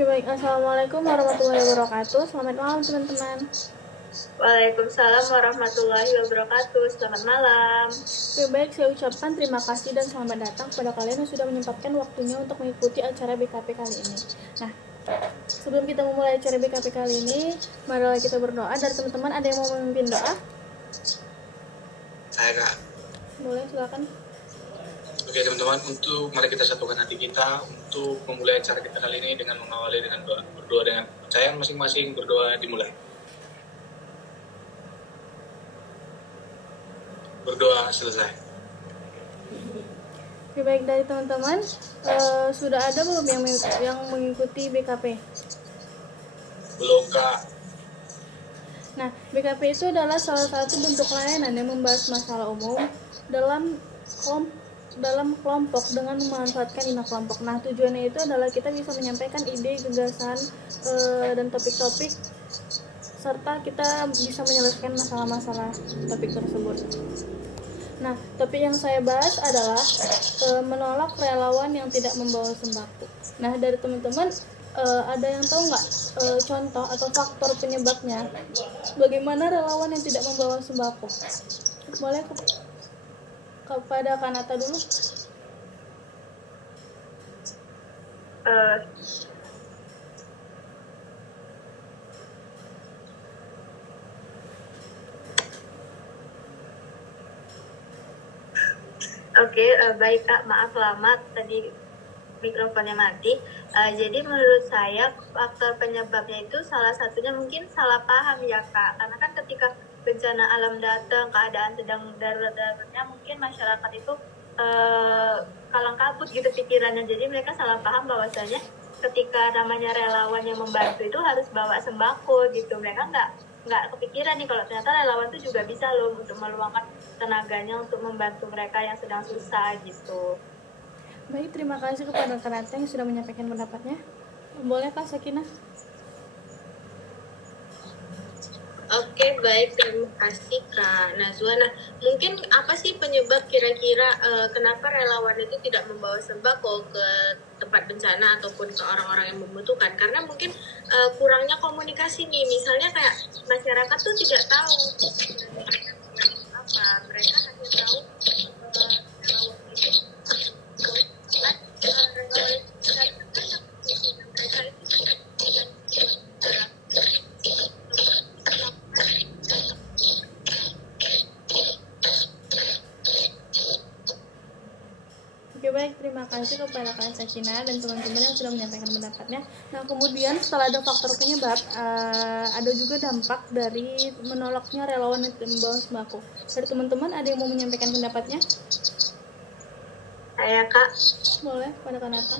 Oke baik, Assalamualaikum warahmatullahi wabarakatuh. Selamat malam teman-teman. Waalaikumsalam warahmatullahi wabarakatuh. Selamat malam. Oke baik, saya ucapkan terima kasih dan selamat datang kepada kalian yang sudah menyempatkan waktunya untuk mengikuti acara BKP kali ini. Nah, sebelum kita memulai acara BKP kali ini, marilah kita berdoa. Dari teman-teman ada yang mau memimpin doa? Saya Kak. Boleh, silakan. Oke teman-teman, mari kita satukan hati kita untuk memulai acara kita kali ini dengan mengawali dengan doa. Berdoa dengan kepercayaan masing-masing, berdoa dimulai. Berdoa selesai. Oke baik, dari teman-teman sudah ada belum yang mengikuti BKP? Belum Kak. Nah, BKP itu adalah salah satu bentuk layanan yang membahas masalah umum dalam kelompok dengan memanfaatkan 5 kelompok. Nah, tujuannya itu adalah kita bisa menyampaikan ide, gagasan, dan topik-topik serta kita bisa menyelesaikan masalah-masalah topik tersebut. Nah, topik yang saya bahas adalah menolak relawan yang tidak membawa sembako. Nah, dari teman-teman ada yang tahu nggak contoh atau faktor penyebabnya? Bagaimana relawan yang tidak membawa sembako? Boleh kepada Kanata dulu. Baik Kak, maaf lama tadi mikrofonnya mati. Jadi menurut saya faktor penyebabnya itu salah satunya mungkin salah paham ya Kak. Karena kan ketika bencana alam datang, keadaan sedang darurat-daruratnya, mungkin masyarakat itu kalang kabut gitu pikirannya. Jadi mereka salah paham bahwasanya ketika namanya relawan yang membantu itu harus bawa sembako gitu. Mereka nggak kepikiran nih kalau ternyata relawan itu juga bisa loh untuk meluangkan tenaganya untuk membantu mereka yang sedang susah gitu. Baik, terima kasih kepada Kanata yang sudah menyampaikan pendapatnya. Boleh Kak Sakinah? Oke, baik, terima kasih Kak Nazwa. Nah, mungkin apa sih penyebab kira-kira kenapa relawan itu tidak membawa sembako ke tempat bencana ataupun ke orang-orang yang membutuhkan? Karena mungkin kurangnya komunikasi nih. Misalnya kayak masyarakat tuh tidak tahu apa, mereka hanya tahu relawan itu Baik, terima kasih kepada Kak Sakina dan teman-teman yang sudah menyampaikan pendapatnya. Nah, kemudian setelah ada faktor penyebab, ada juga dampak dari menolaknya relawan yang membawa sembako. Dari teman-teman ada yang mau menyampaikan pendapatnya? Saya Kak. Boleh, pada Kanata.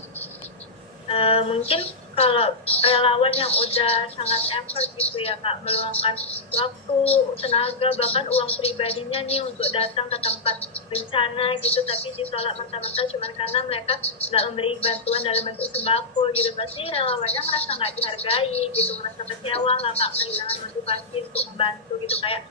Mungkin kalau relawan yang udah sangat effort gitu ya Kak, meluangkan waktu, tenaga, bahkan uang pribadinya nih untuk datang ke tempat bencana gitu, tapi ditolak mentah-mentah cuma karena mereka nggak memberi bantuan dalam bentuk sembako gitu, pasti relawannya merasa nggak dihargai gitu, merasa kecewa lah Kak, kehilangan motivasi untuk membantu gitu, kayak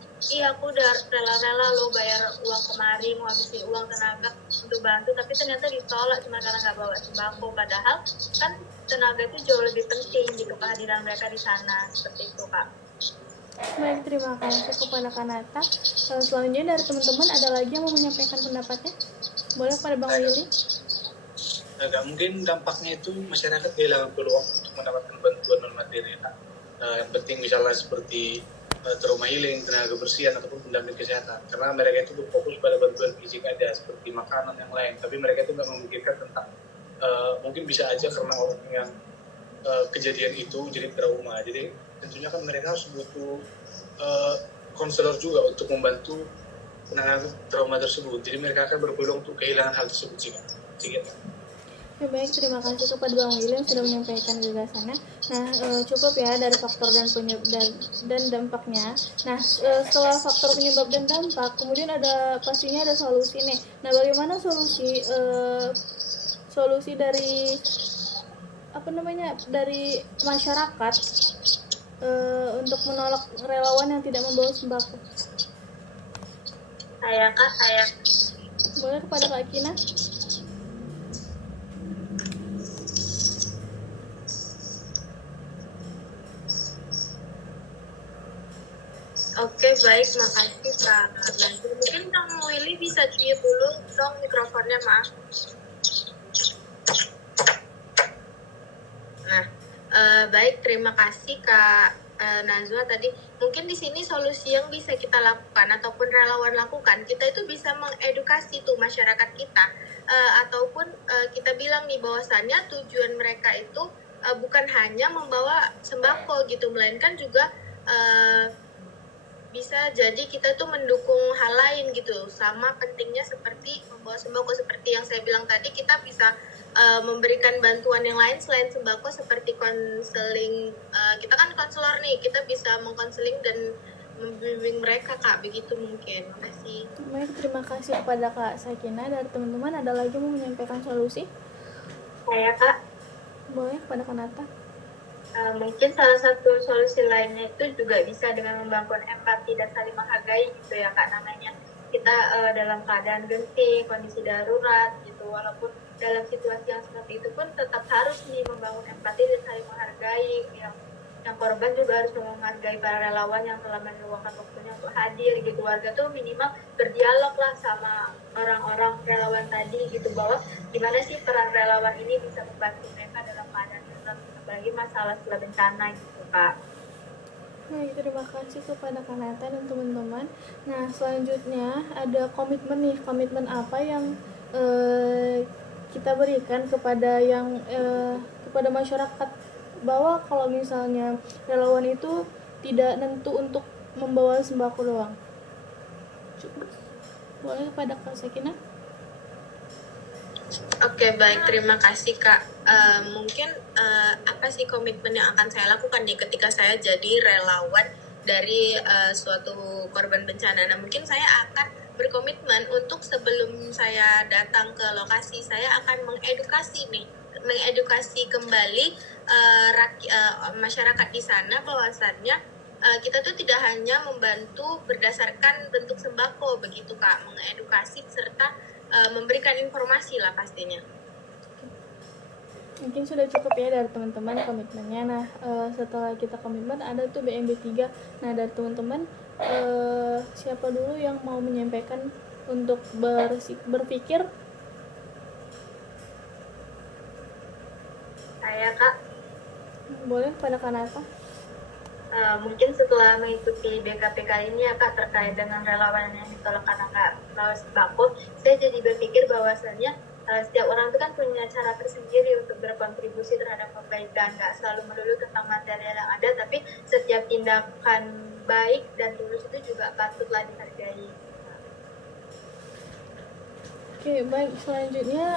aku udah rela-rela lo bayar uang kemarin, ngabisin uang tenaga untuk bantu, tapi ternyata ditolak cuma karena nggak bawa sembako, padahal kan tenaga itu jauh lebih penting gitu kehadiran mereka di sana, seperti itu Kak. Baik, terima kasih kepada Kanata. Selanjutnya dari teman-teman ada lagi yang mau menyampaikan pendapatnya? Boleh pada Bang Willy? Agak mungkin dampaknya itu masyarakat kehilangan peluang untuk mendapatkan bantuan non materi. Yang penting misalnya seperti trauma healing, tenaga kebersihan ataupun pendamping kesehatan, karena mereka itu berfokus pada bantuan fisik aja seperti makanan yang lain, tapi mereka itu nggak memikirkan tentang mungkin bisa aja karena orang yang kejadian itu jadi trauma, jadi tentunya kan mereka harus butuh konselor juga untuk membantu penanganan trauma tersebut, jadi mereka akan berpeluang untuk kehilangan hal tersebut jika. Oke, baik, terima kasih kepada Bang Willy yang sudah menyampaikan gagasannya. Nah, cukup ya dari faktor dan penyebab dan dampaknya. Nah, setelah faktor penyebab dan dampak, kemudian pastinya ada solusi nih. Nah, bagaimana solusi dari dari masyarakat untuk menolak relawan yang tidak membawa sembako? Saya Boleh kepada Kak Kina? Oke, baik, makasih Kak Nazwa. Mungkin Kang Willy bisa mute dulu dong mikrofonnya, maaf. Nah, baik, terima kasih Kak Nazwa tadi. Mungkin di sini solusi yang bisa kita lakukan ataupun relawan lakukan, kita itu bisa mengedukasi tuh masyarakat kita, ataupun kita bilang nih bahwasannya tujuan mereka itu bukan hanya membawa sembako gitu, melainkan juga bisa jadi kita tuh mendukung hal lain gitu. Sama pentingnya seperti membawa sembako, seperti yang saya bilang tadi, kita bisa memberikan bantuan yang lain selain sembako seperti konseling. Kita kan konselor nih, kita bisa mengkonseling dan membimbing mereka Kak, begitu mungkin. Makasih. Baik, terima kasih kepada Kak Sakina. Dari teman-teman ada lagi mau menyampaikan solusi? Saya Kak, Boleh kepada Kanata. mungkin salah satu solusi lainnya itu juga bisa dengan membangun empati dan saling menghargai gitu ya Kak, namanya kita dalam keadaan genting, kondisi darurat gitu, walaupun dalam situasi yang seperti itu pun tetap harus nih membangun empati dan saling menghargai. Yang korban juga harus menghargai para relawan yang telah meluangkan waktunya untuk hadir gitu. Warga tuh minimal berdialog lah sama orang-orang relawan tadi gitu, bahwa gimana sih peran relawan ini bisa membantu mereka dalam keadaan darurat, apalagi masalah setelah bencana gitu Kak. Baik, terima kasih kepada Kanata dan teman-teman. Nah, selanjutnya ada komitmen nih. Komitmen apa yang kita berikan kepada kepada masyarakat, bahwa kalau misalnya relawan itu tidak nentu untuk membawa sembako doang. Boleh kepada Kak Sakina? Oke, baik, terima kasih Kak. Mungkin apa sih komitmen yang akan saya lakukan nih ketika saya jadi relawan dari suatu korban bencana? Nah, mungkin saya akan berkomitmen untuk sebelum saya datang ke lokasi, saya akan mengedukasi kembali masyarakat di sana bahwasannya kita tuh tidak hanya membantu berdasarkan bentuk sembako begitu Kak, mengedukasi serta memberikan informasi lah pastinya. Mungkin sudah cukup ya dari teman-teman komitmennya. Nah, setelah kita komitmen ada tuh BMB 3. Nah, dari teman-teman siapa dulu yang mau menyampaikan untuk berpikir? Saya Kak, Boleh pada Kanata. mungkin setelah mengikuti BKP kali ini ya Kak, terkait dengan relawan yang ditolak karena nggak bawa sembako, saya jadi berpikir bahwasannya setiap orang itu kan punya cara tersendiri untuk berkontribusi terhadap kebaikan, nggak selalu melulu tentang material yang ada, tapi setiap tindakan baik dan tulus itu juga patutlah dihargai. Oke, baik. Selanjutnya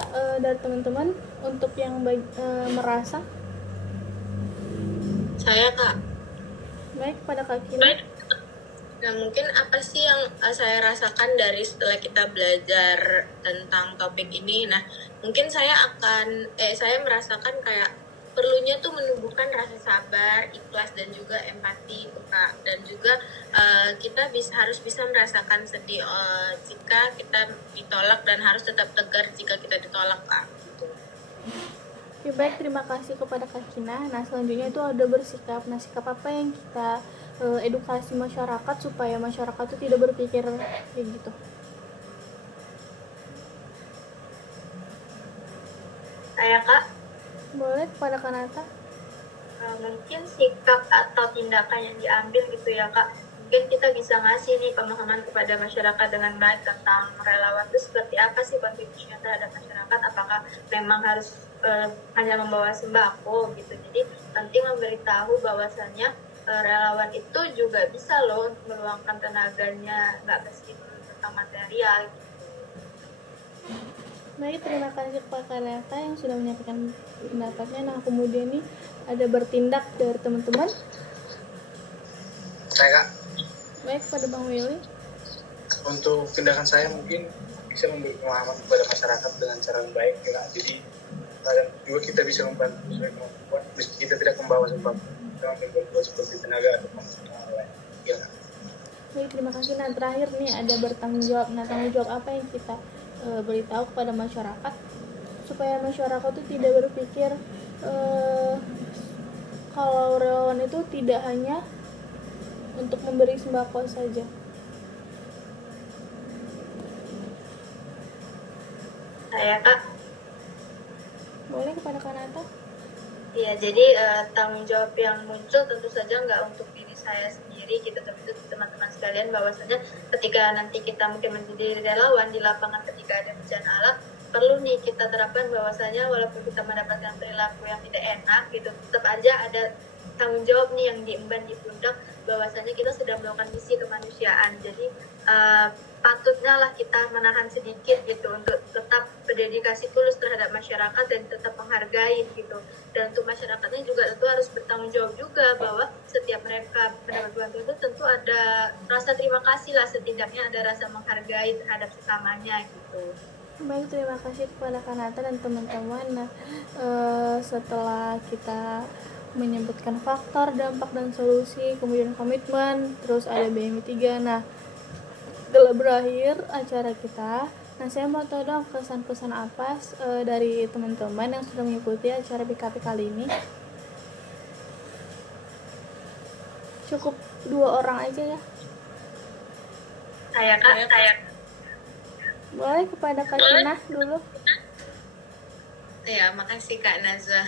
dari teman-teman untuk yang merasa. Saya Kak. Baik, pada Kak Kina. Nah, mungkin apa sih yang saya rasakan dari setelah kita belajar tentang topik ini? Nah, mungkin saya merasakan kayak perlunya tuh menumbuhkan rasa sabar, ikhlas, dan juga empati, Kak. Dan juga kita harus bisa merasakan sedih jika kita ditolak dan harus tetap tegar jika kita ditolak, Kak. Gitu. Oke, baik, terima kasih kepada Kak Kina. Nah, selanjutnya itu ada bersikap. Nah, sikap apa yang kita edukasi masyarakat supaya masyarakat itu tidak berpikir kayak gitu? Saya Kak, Boleh kepada Kanata. mungkin sikap atau tindakan yang diambil gitu ya Kak, mungkin kita bisa ngasih nih pemahaman kepada masyarakat dengan baik tentang relawan itu seperti apa sih kontribusinya terhadap masyarakat, apakah memang harus hanya membawa sembako gitu. Jadi penting memberitahu bahwasannya relawan itu juga bisa loh untuk meluangkan tenaganya, nggak mesti tentang material gitu. Baik, terima kasih kepada Kanata yang sudah menyampaikan pendapatnya. Nah, kemudian nih ada bertindak dari teman-teman. Saya Kak, Baik, pada Bang Willy. untuk tindakan saya mungkin bisa memberi pemahaman kepada masyarakat dengan cara yang baik ya Kak. Jadi dan juga kita bisa membantu sesuai kemampuan meski kita tidak membawa sembako, kita memberi bantuan seperti tenaga atau yang lain ya Kak. Baik, terima kasih. Nah, terakhir nih ada bertanggung jawab. Nah, tanggung jawab apa yang kita beritahu kepada masyarakat supaya masyarakat itu tidak berpikir kalau relawan itu tidak hanya untuk memberi sembako saja. Saya Kak. Boleh kepada Kanata? Iya, jadi tanggung jawab yang muncul tentu saja nggak untuk diri saya sendiri gitu, tapi untuk teman-teman sekalian, bahwasanya ketika nanti kita mungkin menjadi relawan di lapangan ketika ada bencana alam, perlu nih kita terapkan bahwasanya walaupun kita mendapatkan perilaku yang tidak enak gitu, tetap aja ada tanggung jawab nih yang diemban di pundak, bahwasanya kita sudah melakukan misi kemanusiaan. Jadi patutnya lah kita menahan sedikit gitu untuk tetap berdedikasi tulus terhadap masyarakat dan tetap menghargai gitu. Dan untuk masyarakatnya juga tentu harus bertanggung jawab juga, bahwa setiap mereka mendapat bantuan itu tentu ada rasa terima kasih lah, setidaknya ada rasa menghargai terhadap sesamanya gitu. Baik, terima kasih kepada Kanata dan teman-teman. Nah, setelah kita menyebutkan faktor, dampak, dan solusi, kemudian komitmen, terus ada BMI 3. Nah, telah berakhir acara kita. Nah, saya mau tahu dong kesan-pesan apa dari teman-teman yang sudah mengikuti acara BKP kali ini. Cukup 2 orang aja ya. Saya Kak, saya. Boleh kepada Kak Tina dulu. Ya, makasih Kak Nazwa.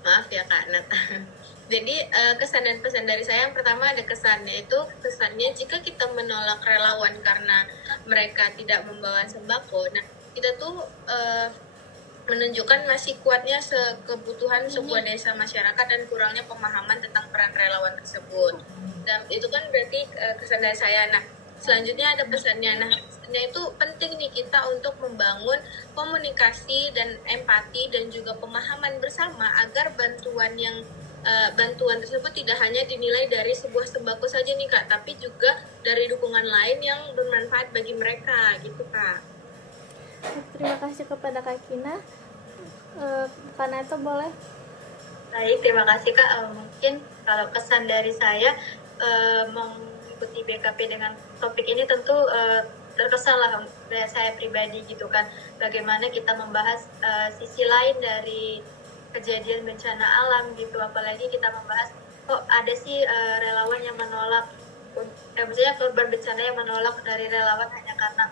Maaf ya Kak Nat. Jadi kesan dan pesan dari saya, yang pertama ada kesannya, itu kesannya jika kita menolak relawan karena mereka tidak membawa sembako, nah kita tuh menunjukkan masih kuatnya kebutuhan sebuah desa masyarakat dan kurangnya pemahaman tentang peran relawan tersebut. Dan itu kan berarti kesan dari saya. Nah, selanjutnya ada pesannya. Nah, pesannya itu penting nih kita untuk membangun komunikasi dan empati dan juga pemahaman bersama agar bantuan tersebut tidak hanya dinilai dari sebuah sembako saja nih Kak, tapi juga dari dukungan lain yang bermanfaat bagi mereka gitu Kak. Terima kasih kepada Kak Kina. Kanata boleh? Baik, terima kasih Kak. Mungkin kalau kesan dari saya mengikuti BKP dengan topik ini tentu terkesan lah saya pribadi gitu kan, bagaimana kita membahas sisi lain dari kejadian bencana alam gitu, apalagi kita membahas kok ada sih relawan yang menolak, maksudnya korban bencana yang menolak dari relawan hanya karena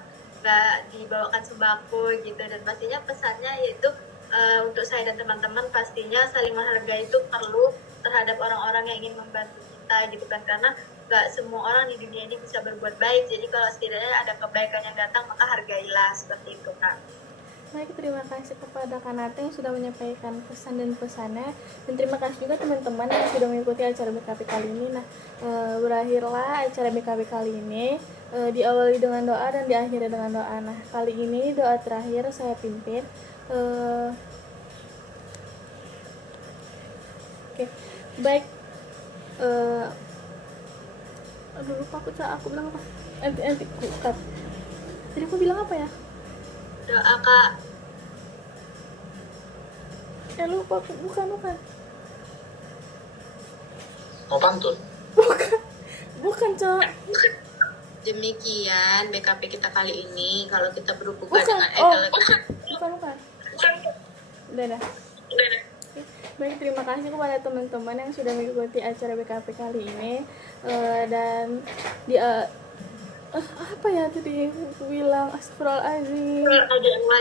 nggak dibawakan sembako gitu. Dan pastinya pesannya yaitu untuk saya dan teman-teman pastinya saling menghargai itu perlu terhadap orang-orang yang ingin membantu kita gitu kan, karena nggak semua orang di dunia ini bisa berbuat baik, jadi kalau setidaknya ada kebaikan yang datang maka hargailah, seperti itu Kak. Baik, terima kasih kepada Kanata yang sudah menyampaikan pesan dan pesannya, dan terima kasih juga teman-teman yang sudah mengikuti acara BKP kali ini. Nah, berakhirlah acara BKP kali ini, diawali dengan doa dan diakhiri dengan doa. Nah, kali ini doa terakhir saya pimpin. Oke, baik. Aduh, lupa aku bilang apa? Nanti cut. Jadi aku bilang apa ya? Doa Kak. Lupa aku, bukan. Mau pantun? Bukan, Cok. Demikian BKP kita kali ini. Kalau kita berhubungan Bukan. dengan Bukan. Udah. Baik, terima kasih kepada teman-teman yang sudah mengikuti acara BKP kali ini. Dan apa ya tadi aku bilang, astagfirullahaladzim.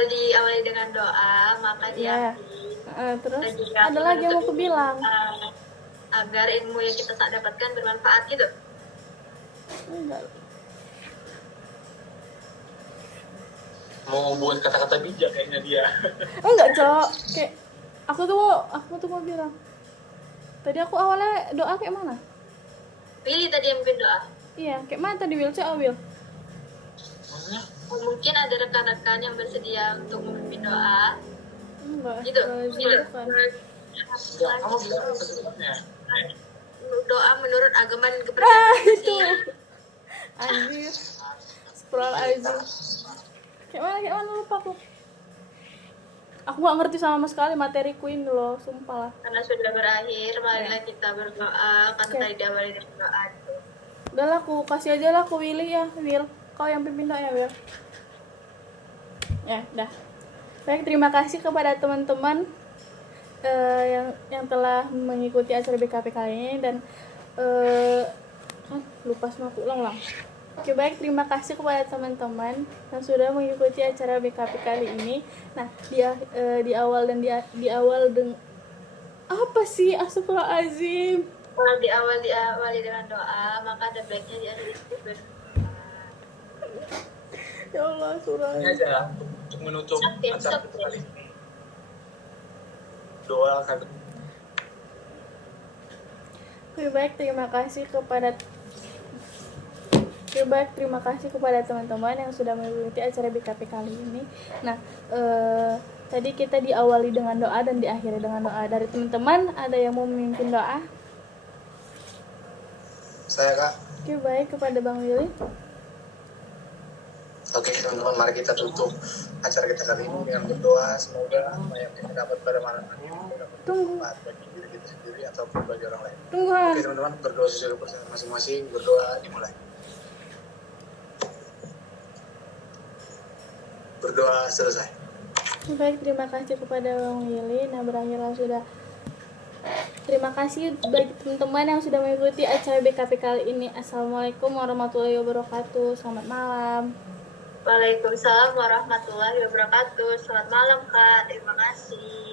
Diawali dengan doa, maka diakhiri. Terus ada lagi yang mau aku bilang. Agar ilmu yang kita dapatkan bermanfaat gitu. Enggak. Mau buat kata-kata bijak kayaknya dia. Enggak, Cok. Kayak aku tuh mau bilang. Tadi aku awalnya doa kayak mana? Pilih tadi yang mungkin doa. Iya, kayak mana tadi Will? Cok, Will. Mungkin ada rekan-rekan yang bersedia untuk memimpin doa. Enggak. Gitu. Bukan. Enggak, kamu bilang apa sebenarnya? Doa menurut agama dan Itu. kepercayaan. Anjir. Astagfirullahaladzim. Kayak mana lupa aku. Aku gak ngerti sama sekali materi Queen loh, sumpah lah. Karena sudah berakhir, marilah kita berdoa. Karena tadi diawali dengan doa gitu. Udah lah, aku kasih aja lah ke Willy ya, Will. Kau yang pimpin doa ya, Will. Ya, dah. Baik, terima kasih kepada teman-teman yang telah mengikuti acara BKP kali ini, dan kan lupa semua, aku ulang. Oke, baik, terima kasih kepada teman-teman yang sudah mengikuti acara BKP kali ini. Nah, di awal apa sih, astagfirullahaladzim. Kalau diawali dengan doa, maka ada baiknya diakhiri berdoa. Ya Allah, surah. Ini aja untuk menutup acara kita kali ini. Doa akan terima kasih kepada teman-teman yang sudah mengikuti acara BKP kali ini. Nah, tadi kita diawali dengan doa dan diakhiri dengan doa. Dari teman-teman ada yang mau memimpin doa? saya Kak. Oke, baik, kepada Bang Willy. Oke teman-teman, mari kita tutup acara kita kali ini dengan berdoa. Semoga apa yang kita dapat pada malam ini dapat bermanfaat bagi diri kita sendiri ataupun bagi orang lain. Tunggu. Oke teman-teman, berdoa sesuai kepercayaan masing-masing. Berdoa dimulai. Berdoa selesai. Baik, terima kasih kepada Bang Willy. Nah, berakhirlah sudah. Terima kasih bagi teman-teman yang sudah mengikuti acara BKP kali ini. Assalamualaikum warahmatullahi wabarakatuh. Selamat malam. Waalaikumsalam warahmatullahi wabarakatuh. Selamat malam Kak, terima kasih.